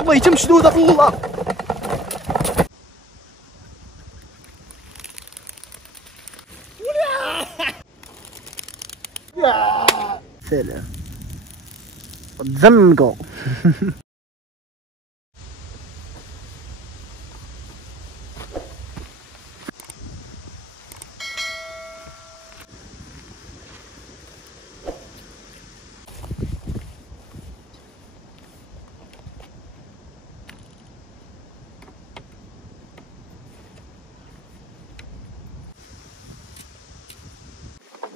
الله يتم شدودك الله. سلام تزنقوا.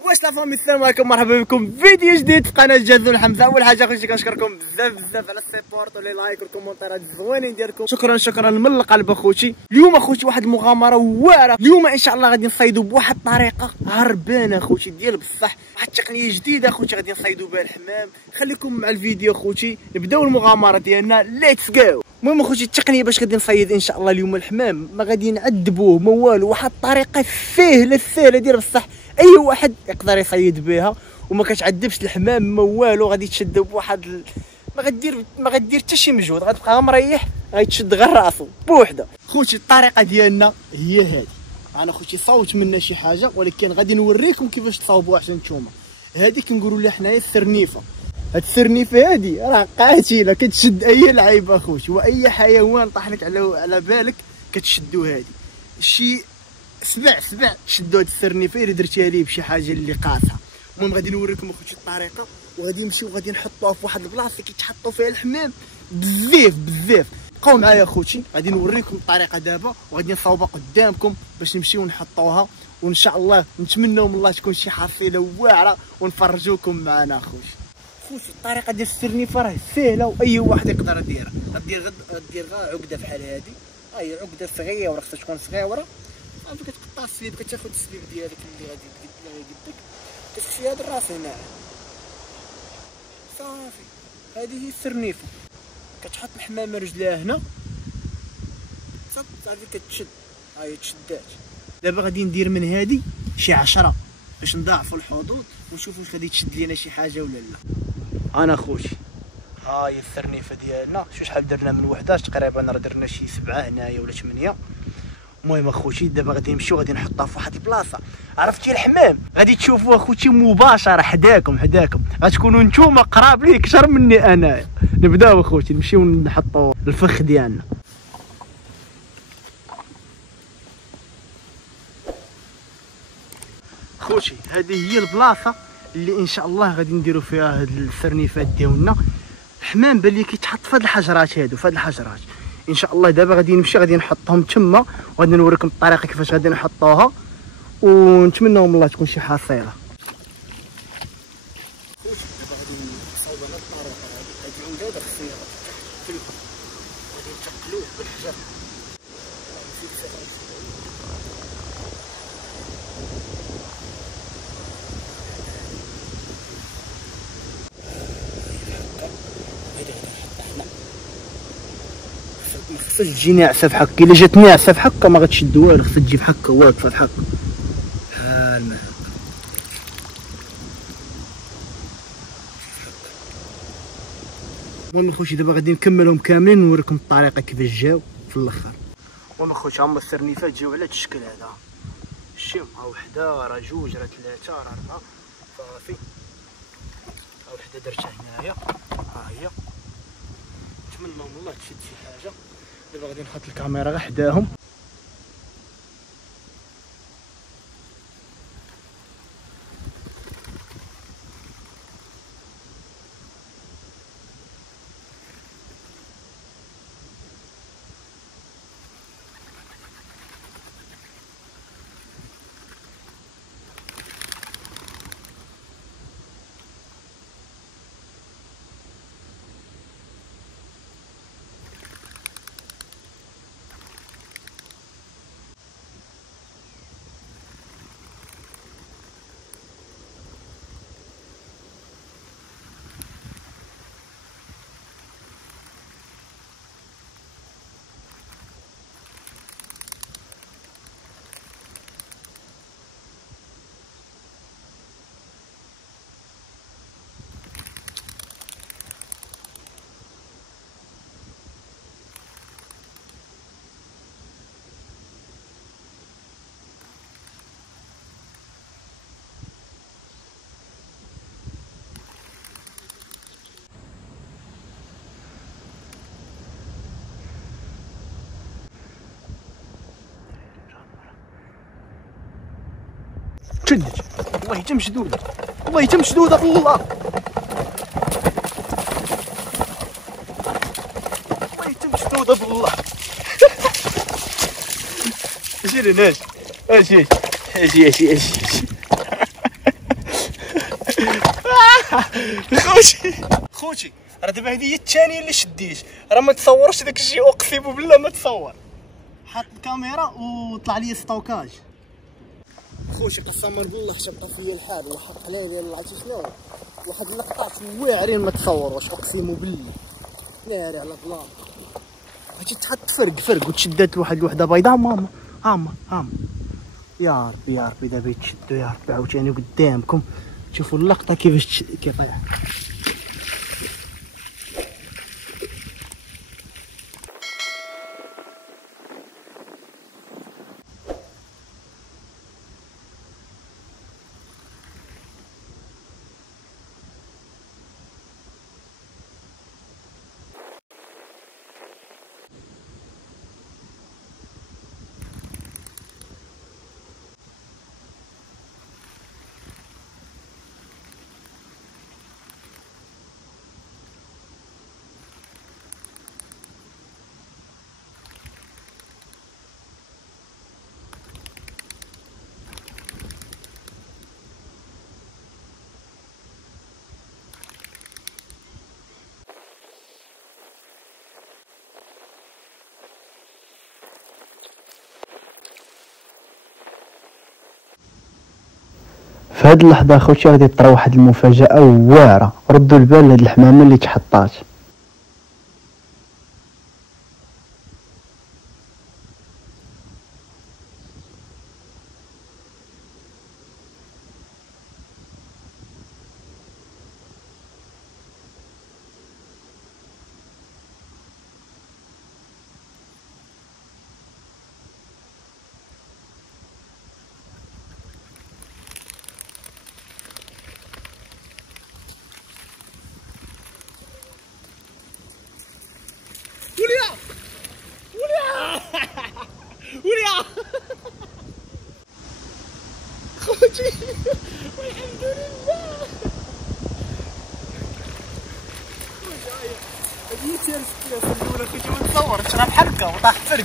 واش لا فامي، السلام عليكم، مرحبا بكم في فيديو جديد في قناه جازول حمزه. اول حاجه اخوتي كنشكركم بزاف على السيبورت ولي لايك والكومونتيرات الزوينين ديالكم، شكرا من القلب اخوتي. اليوم اخوتي واحد المغامره واعره. اليوم ان شاء الله غادي نصيدوا بواحد الطريقه هربانه اخوتي ديال بصح، واحد التقنيه جديده اخوتي غادي نصيدوا بها الحمام. خليكم مع الفيديو اخوتي، نبداو المغامره ديالنا، ليتس جو. المهم اخوتي التقنيه باش غادي نصيد ان شاء الله اليوم الحمام، ما غادي نعذبوه ما والو، واحد الطريقه سهله ديال بصح اي واحد يقدر يصيد بها وما كتعذبش الحمام ما والو. غادي تشد بواحد ما غدير حتى شي مجهود، غتبقى غير مريح، غيتشد غير راسو بوحده. خوتي الطريقه ديالنا هي هذه. انا خوتي صوت منا شي حاجه ولكن غادي نوريكم كيفاش تصاوبوها حتى نتوما. هذه كنقولوا لها حنايا السرنيفه. هاد السرنيفه هادي راه قاتله، كتشد اي لعيبه اخوتي، واي حيوان طاح لك على بالك كتشدو. هادي شي سبع شدوا هاد السرنيفه الا درتيها ليه بشي حاجه اللي قاصها. المهم غادي نوريكم اخوتي الطريقه، وغادي نمشيو غادي نحطوها في واحد البلاصه اللي كيتحطوا فيها الحمام بزاف. بقاو معايا اخوتي، غادي نوريكم الطريقه دابا وغادي نصاوبها قدامكم باش نمشيو نحطوها، وان شاء الله نتمنوا من الله تكون شي حصيله واعره ونفرجوكم معنا اخوتي. الطريقه ديال السرنيفه راه سهله واي واحد يقدر يديرها. غدير غير عقده بحال هذه، هي عقده صغيره، خصها تكون صغيره. صافي كتقطع السليب، كتاخذ السليب ديالك اللي غادي قدك، كتخشي هاد الراس هنا صافي. هذه هي السرنيفه، كتحط الحمامه رجليها هنا صافي كتشد، ها هي تشدات. دابا غادي ندير من هذه شي 10 باش نضاعفوا الحظوظ ونشوفوا واش غادي تشد لينا شي حاجه ولا لا. انا خوتي ها هي السرنيفه ديالنا، شحال درنا من وحده تقريبا، راه درنا شي 7 هنايا ولا 8. المهم اخوتي دابا غادي نمشيو غادي نحطها في واحد البلاصه. عرفتي الحمام غادي تشوفوه اخوتي مباشره حداكم غتكونوا نتوما قراب ليه اكثر مني انايا. نبداو اخوتي نمشيو نحطوا الفخ ديالنا. خوتي هذه هي البلاصه اللي ان شاء الله غادي نديروا فيها هاد السرنيفات ديالنا. الحمام بان لي كيتحط في هاد الحجرات هادو، في هاد الحجرات ان شاء الله. دابا غادي نمشي غادي نحطهم تما وغادي نوريكم الطريقه كيفاش غادي نحطوها، ونتمنوا من الله تكون شي حصيله. دابا غادي نصاوبوا هاد الطريقه هادي عودات خصنا غادي نتقلوه بالحجر. ما خصهاش تجي ناعسه بحال هكا، الا جات ناعسه بحال هكا ما غتشد والو، خصها تجي بحال هكا واقفه بحال هكا بحال ما هكا. المهم اخوتي دابا غادي نكملهم كاملين ونوريكم الطريقه كيفاش جاو في الاخر. المهم اخوتي هما السرنيفات جاو على هاد الشكل هذا، شتيهم ها وحده راه جوج راه ثلاثه راه اربعه صافي. ها وحده درتها هنايا ها هي، نتمنى من الله تشد شي حاجه. دابا غادي نحط الكاميرا غير حداهم. تشدد والله حتى مشدوده والله حتى مشدوده الله والله حتى مشدوده بالله اجي لهنا اجي اجي اجي اجي خوتي راه دابا هذه هي الثانيه اللي شديت راه ما تصورش داك الشيء اقسم بالله ما تصور حط الكاميرا وطلع لي ستوكاج خوتي قسما بالله حتى بقى فيا الحال وحط عليا ديال عرفتي شنو واحد اللقطات واعرين ما تصوروش اقسم بالله ناري على بلاصه هادشي تحط فرق وتشدات لواحد الوحده بيضاء ماما هاما يا ربي دابا يتشدوا يا ربي عاوتاني قدامكم شوفوا اللقطه كيفاش كيطيح في هذه اللحظه اخوتي غادي طرا واحد المفاجاه واعره ردوا البال لهاد الحمامه اللي تحطات وليا خوتي والحمد لله هذه الثالث الاولى خوتي ما تصورتش راه بحال هكا وطاح فرق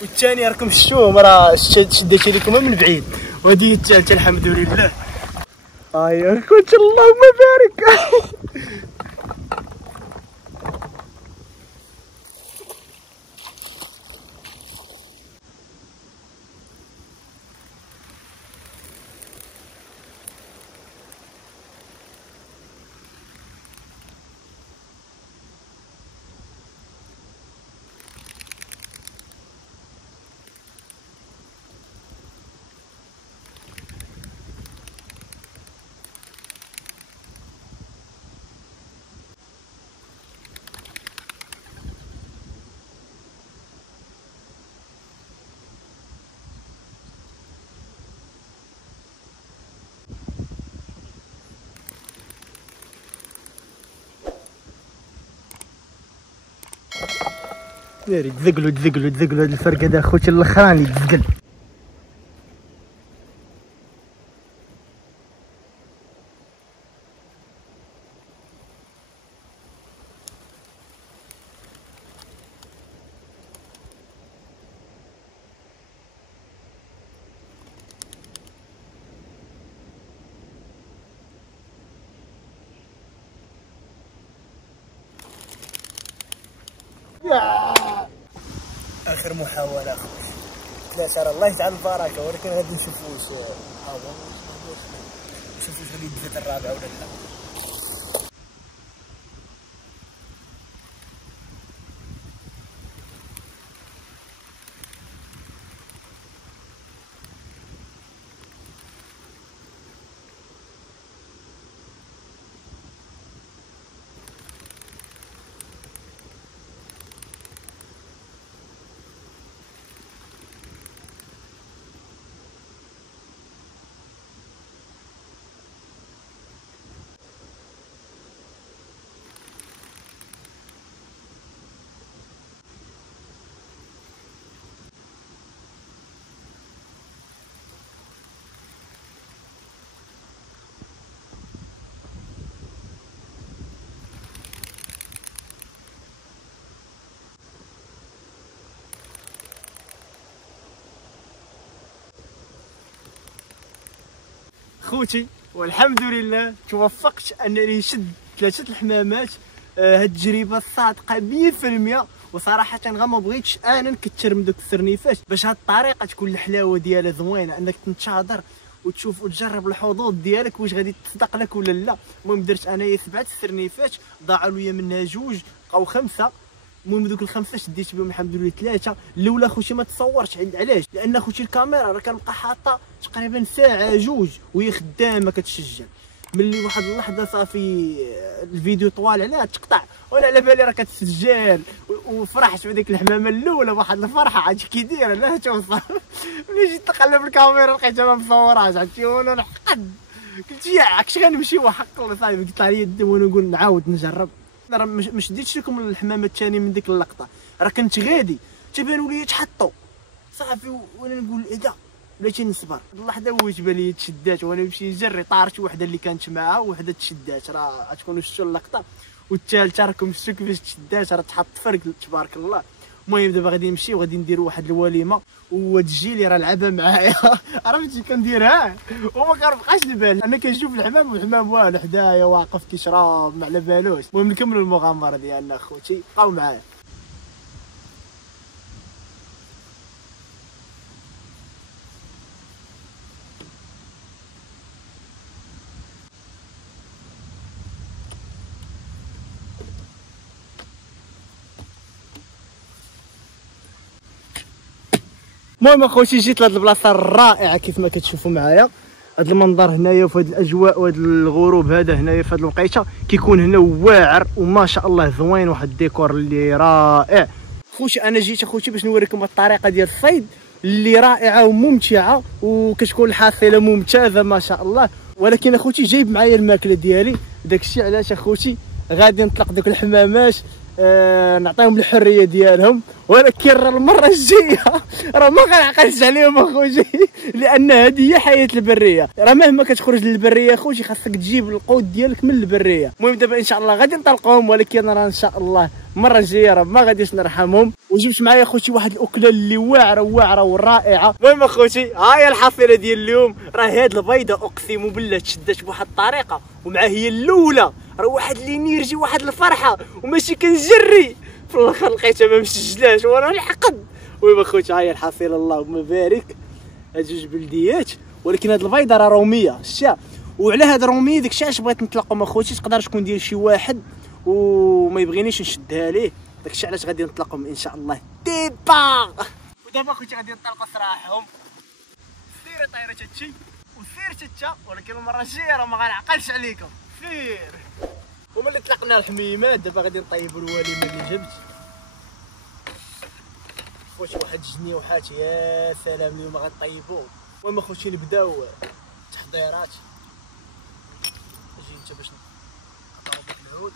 والثانيه راكم شفتوهم راه شديت لكم من بعيد وهذه هي الثالثه الحمد لله يا خوتي اللهم بارك ناري تزقلوا هاد الفرقه دا خوتي الاخراني تزقل اخر محاوله اخويا ثلاثه الله يجعل البركه ولكن غادي نشوفوا واش غادي تزيد الرابعه ولا لا اخوتي، والحمد لله توفقت انني نشد 3 الحمامات. هاد التجربه صادقه 100%. وصراحه غير ما بغيتش انا نكثر من دوك السرنيفات باش هاد الطريقه تكون الحلاوه ديالها زوينه، انك تنتظر وتشوف وتجرب الحظوظ ديالك واش غادي تصدق لك ولا لا. المهم درت انايا 7 السرنيفات، ضاعوا ليا منها 2 بقاو 5. المهم دوك ال5 شديت بهم الحمد لله 3. الاولى خوتي ما تصورتش، علاش؟ لان خوتي الكاميرا راه كنبقى حاطه تقريبا ساعه 2 وهي خدامه كتسجل. ملي واحد اللحظه صافي الفيديو طوال عليها تقطع، وانا على بالي راه كتسجل وفرحت بديك الحمامه الاولى واحد الفرحه عاد كي دايره لا توصل. ملي جيت نقلب الكاميرا لقيتها ما مصوراش، عرفتي وانا نحقد قلت ياك اش غنمشي وحق الله صافي قلت عليا الدم وانا نقول نعاود نجرب. راه ما شديتش لكم الحمامه الثانيه من ديك اللقطه، راه كنت غادي تبانوا لي تحطوا صافي وانا نقول ايه دا بلاتي نصبر. اللحظه واش بان لي تشدات وانا نمشي نجري، طارت وحده اللي كانت معاها وحده تشدات، راه تكونوا شفتوا اللقطه. والثالثه راكم شفتوا كيفاش تشدات، راه تحط فرق تبارك الله. المهم دابا غادي نمشي وغادي نديروا واحد الوليمه، وهاد الجيلي راه لعبها معايا. عرفتي كنديرها وما كنبقاش البال، انا كنشوف الحمام والحمام والو حدايا واقف كيشرب ما على بالوش. المهم نكملوا المغامره ديالنا اخوتي، بقاو معايا. المهم اخوتي جيت لهاد البلاصه الرائعه كيف ما كتشوفوا معايا. هاد المنظر هنايا وفي هاد الاجواء وهاد الغروب هذا هنايا في هاد الوقيته كيكون هنا واعر وما شاء الله زوين، واحد الديكور اللي رائع. خوتي انا جيت اخوتي باش نوريكم الطريقه ديال الصيد اللي رائعه وممتعه، وكتكون الحاصله ممتازه ما شاء الله. ولكن اخوتي جايب معايا الماكله ديالي، داكشي علاش اخوتي غادي نطلق دوك الحمامات نعطيهم الحريه ديالهم. ولكن راه المره الجايه راه ما غنعقلش عليهم اخوتي، لان هذه هي حياه البريه. راه مهما كتخرج للبريه اخوتي خاصك تجيب القوت ديالك من البريه. المهم دابا ان شاء الله غادي نطلقهم، ولكن راه ان شاء الله المره الجايه راه ما غاديش نرحمهم. وجبت معايا اخوتي واحد الاكله اللي واعره ورائعه. المهم اخوتي ها هي الحصيله ديال اليوم، راه هاد البيضه اقسم بالله تشدات بواحد الطريقه، ومع هي الاولى راه واحد لينيرجي واحد الفرحه وماشي كنجري في الاخر لقيتها ما مسجلاش وانا نحقد. المهم اخوتي ها هي الحصيله اللهم بارك، هاد 2 بلديات. ولكن هاد البيضه راه روميه شتيها، وعلى هاد الروميه داكشي علاش بغيت نطلقهم اخوتي، تقدر تكون ديال شي واحد وما يبغينيش نشدها ليه، داكشي علاش غادي نطلقهم ان شاء الله ديبا. ودابا اخوتي غادي نطلقوا سراحهم. سير طايره هادشي وسير تتا، ولكن المره الجايه راه ما غنعقلش عليكم. سير. وملي طلقنا الحميمات دابا غادي نطيبوا الوليمه اللي جبت. خوتي واحد الجنيوحات يا سلام اليوم غنطيبوه. المهم اخوتي نبداو التحضيرات. اجي انت باش نقطعوا داك العود.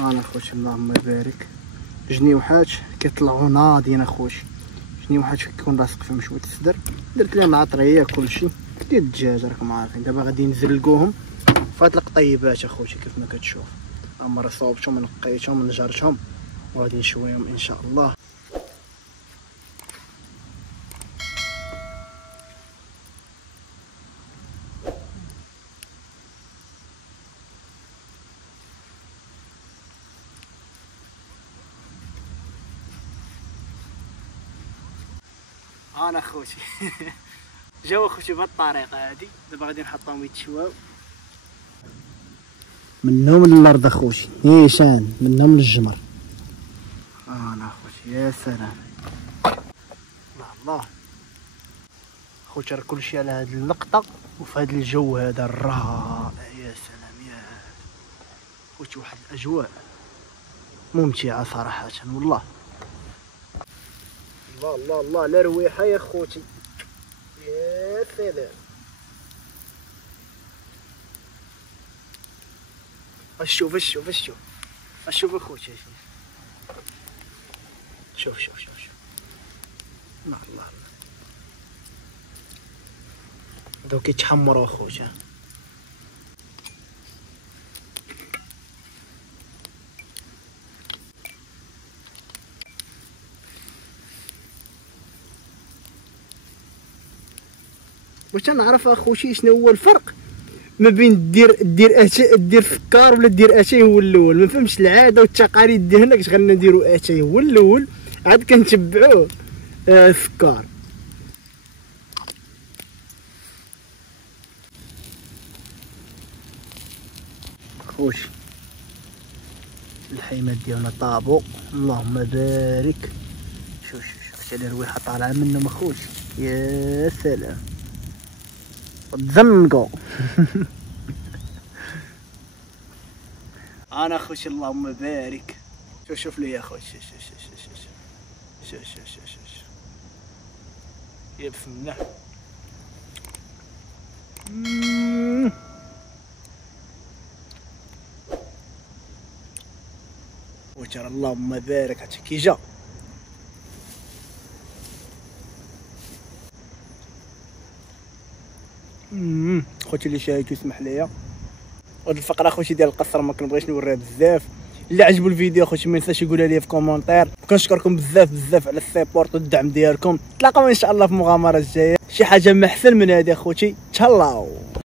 انا اخوتي اللهم بارك جنيوحات كيطلعوا ناضيين اخوتي، جنيوحات كيكون لاصق فيهم شويه الصدر، درت لهم عطريه كلشي ديال الدجاج راكم عارفين. دابا غادي نزلقوهم في هاد القطيبات اخوتي كيف ما كتشوف، اما صوبتهم ونقيتهم ونجرتهم وغادي نشويهم ان شاء الله. انا خوتي جاو خوتي بهاد الطريقه هادي. دابا غادي نحطهم يتشواو منهم للارض اخوتي نيشان منهم للجمر. انا خوتي يا سلام الله الله خوتي راه كلشي على هاد اللقطه وفي هاد الجو هذا الرائع. يا سلام يا خوتي واحد الاجواء ممتعه صراحه والله. الله الله الله لا رويحه يا خوتي يا سلام. شوف شوف شوف شوف اخوتي شوف شوف شوف شوف الله الله هذا كيتحمروا اخوتي. واش تنعرف اخوتي شنو هو الفرق ما بين دير فكار ولا دير اتاي هو الاول؟ ما فهمتش العاده والتقاليد ديال هنا كتخلينا نديرو اتاي هو الاول عاد كنتبعوه فكار. خوتي الحيمات ديالنا طابو اللهم بارك. شوف شوف شوف الرويحه طالعه منهم اخوتي يا سلام تزنقوا. انا خوتي اللهم بارك. شوف شوف لي يا خوتي شوف شوف شوف شوف شوف شوف شوف شوف يا بسم الله. وترى اللهم بارك حتى كي جا. خوتي اللي شاهدتو يسمح ليا. هاد الفقره خوتي ديال القصر ما كنبغيش نوريها بزاف. اللي عجبو الفيديو خوتي ما ينساش يقولها لي في كومونتير. كنشكركم بزاف بزاف على السيبورت والدعم ديالكم. تلاقاو ان شاء الله في مغامرات جايه شي حاجه ما احسن من هذه خوتي. تهلاو.